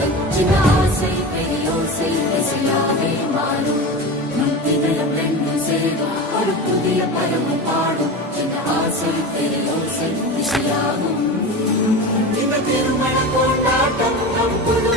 காதல் சின்ன ஆசை பெரியோசை இசையாவே மாறும் தினம் ரெண்டும் சேரும் ஒரு புதிய பருவம் பாடும் சின்ன ஆசை பெரியோசை இசையாகும் திருமண கொண்டாட்டம் நம் புது